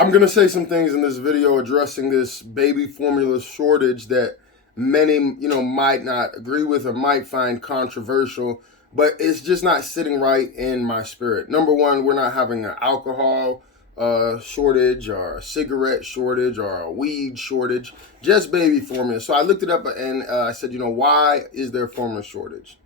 I'm going to say some things in this video addressing this baby formula shortage that many, might not agree with or might find controversial, but it's just not sitting right in my spirit. Number one, we're not having an alcohol shortage or a cigarette shortage or a weed shortage, just baby formula. So I looked it up and I said, why is there a formula shortage?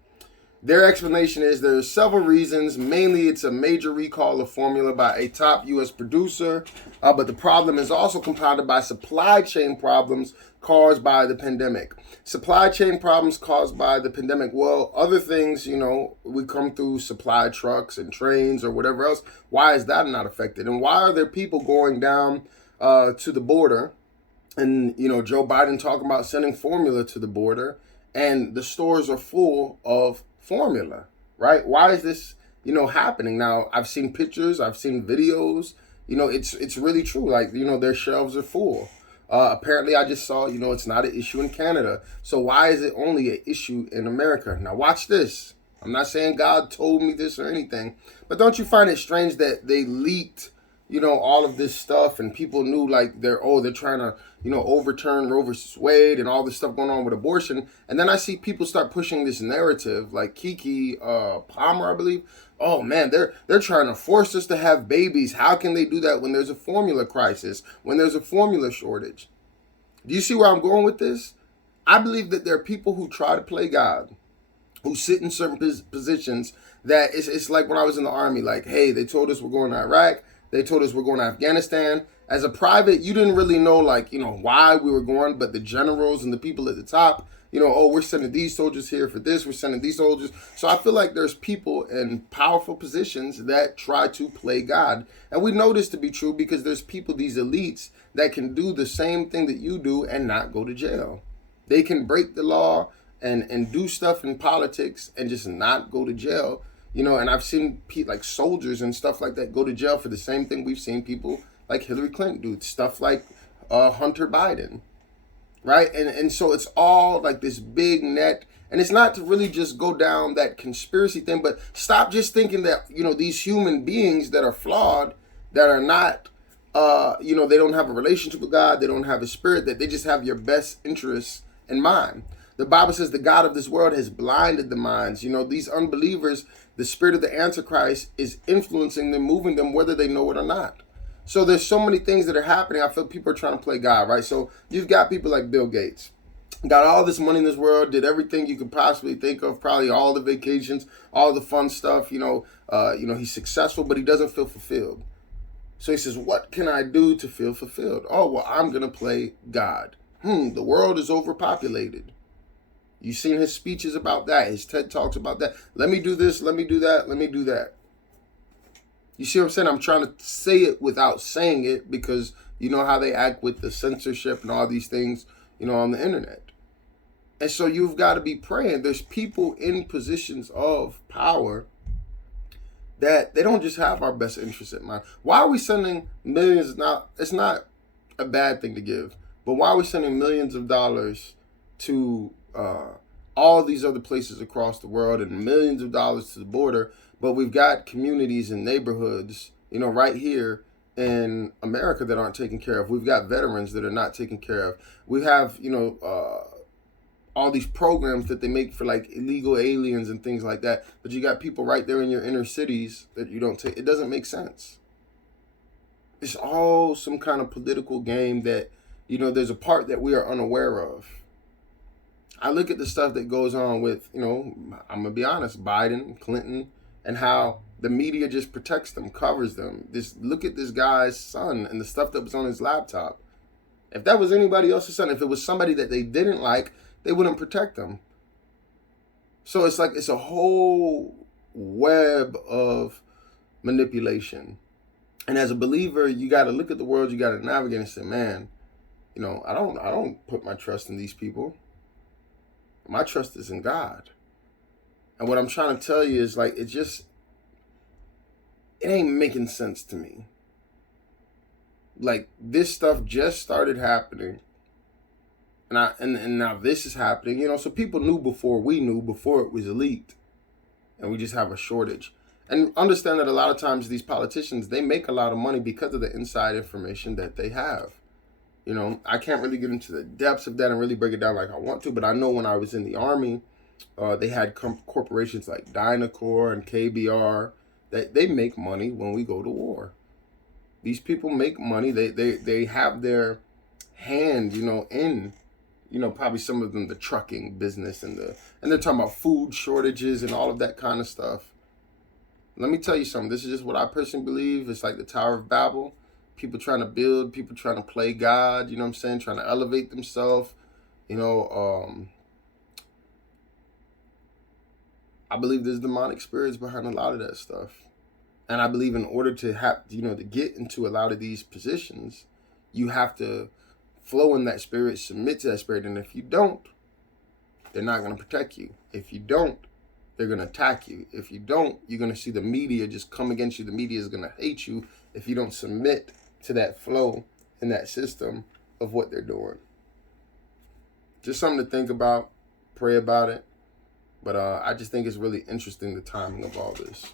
Their explanation is there's several reasons. Mainly, it's a major recall of formula by a top U.S. producer, but the problem is also compounded by supply chain problems caused by the pandemic. Supply chain problems caused by the pandemic. Well, other things, we come through supply trucks and trains or whatever else. Why is that not affected? And why are there people going down to the border? And, Joe Biden talking about sending formula to the border, and the stores are full of formula, right? Why is this, happening? Now, I've seen pictures, I've seen videos, it's really true. Like, their shelves are full. Apparently, I just saw, it's not an issue in Canada. So why is it only an issue in America? Now, watch this. I'm not saying God told me this or anything, but don't you find it strange that they leaked all of this stuff and people knew like they're trying to, overturn Roe versus Wade and all this stuff going on with abortion. And then I see people start pushing this narrative like Kiki Palmer, I believe. Oh man, they're trying to force us to have babies. How can they do that when there's a formula crisis, when there's a formula shortage? Do you see where I'm going with this? I believe that there are people who try to play God, who sit in certain positions that it's like when I was in the army, like, hey, they told us we're going to Iraq. They told us we're going to Afghanistan. As a private, you didn't really know, like, why we were going, but the generals and the people at the top, we're sending these soldiers here for this, we're sending these soldiers. So I feel like there's people in powerful positions that try to play God. And we know this to be true because there's people, these elites, that can do the same thing that you do and not go to jail. They can break the law and do stuff in politics and just not go to jail. And I've seen like soldiers and stuff like that go to jail for the same thing we've seen people like Hillary Clinton do, stuff like Hunter Biden, right? And so it's all like this big net. And it's not to really just go down that conspiracy thing, but stop just thinking that, these human beings that are flawed, that are not, they don't have a relationship with God, they don't have a spirit, that they just have your best interests in mind. The Bible says the God of this world has blinded the minds. These unbelievers, the spirit of the Antichrist is influencing them, moving them, whether they know it or not. So there's so many things that are happening. I feel people are trying to play God, right? So you've got people like Bill Gates, got all this money in this world, did everything you could possibly think of, probably all the vacations, all the fun stuff. He's successful, but he doesn't feel fulfilled. So he says, what can I do to feel fulfilled? Oh, well, I'm going to play God. The world is overpopulated. You've seen his speeches about that, his TED Talks about that. Let me do this, let me do that, let me do that. You see what I'm saying? I'm trying to say it without saying it because you know how they act with the censorship and all these things, on the internet. And so you've got to be praying. There's people in positions of power that they don't just have our best interests in mind. Why are we sending millions? Now, it's not a bad thing to give, but why are we sending millions of dollars to all these other places across the world and millions of dollars to the border, but we've got communities and neighborhoods, right here in America that aren't taken care of. We've got veterans that are not taken care of. We have, all these programs that they make for like illegal aliens and things like that, but you got people right there in your inner cities that you don't take. It doesn't make sense. It's all some kind of political game that, there's a part that we are unaware of. I look at the stuff that goes on with, I'm going to be honest, Biden, Clinton, and how the media just protects them, covers them. Look at this guy's son and the stuff that was on his laptop. If that was anybody else's son, if it was somebody that they didn't like, they wouldn't protect them. So it's like it's a whole web of manipulation. And as a believer, you got to look at the world, you got to navigate and say, man, I don't put my trust in these people. My trust is in God. And what I'm trying to tell you is like, it ain't making sense to me. Like this stuff just started happening. And now this is happening, so people knew before we knew, before it was leaked. And we just have a shortage. And understand that a lot of times these politicians, they make a lot of money because of the inside information that they have. You know, I can't really get into the depths of that and really break it down like I want to, but I know when I was in the Army, they had corporations like Dynacore and KBR that they make money when we go to war. These people make money. They have their hand, in, probably some of them the trucking business and they're talking about food shortages and all of that kind of stuff. Let me tell you something. This is just what I personally believe. It's like the Tower of Babel. People trying to build, people trying to play God, you know what I'm saying? Trying to elevate themselves. You know, I believe there's demonic spirits behind a lot of that stuff. And I believe in order to have, to get into a lot of these positions, you have to flow in that spirit, submit to that spirit. And if you don't, they're not going to protect you. If you don't, they're going to attack you. If you don't, you're going to see the media just come against you. The media is going to hate you if you don't submit to that flow and that system of what they're doing. Just something to think about, pray about it. But I just think it's really interesting, the timing of all this.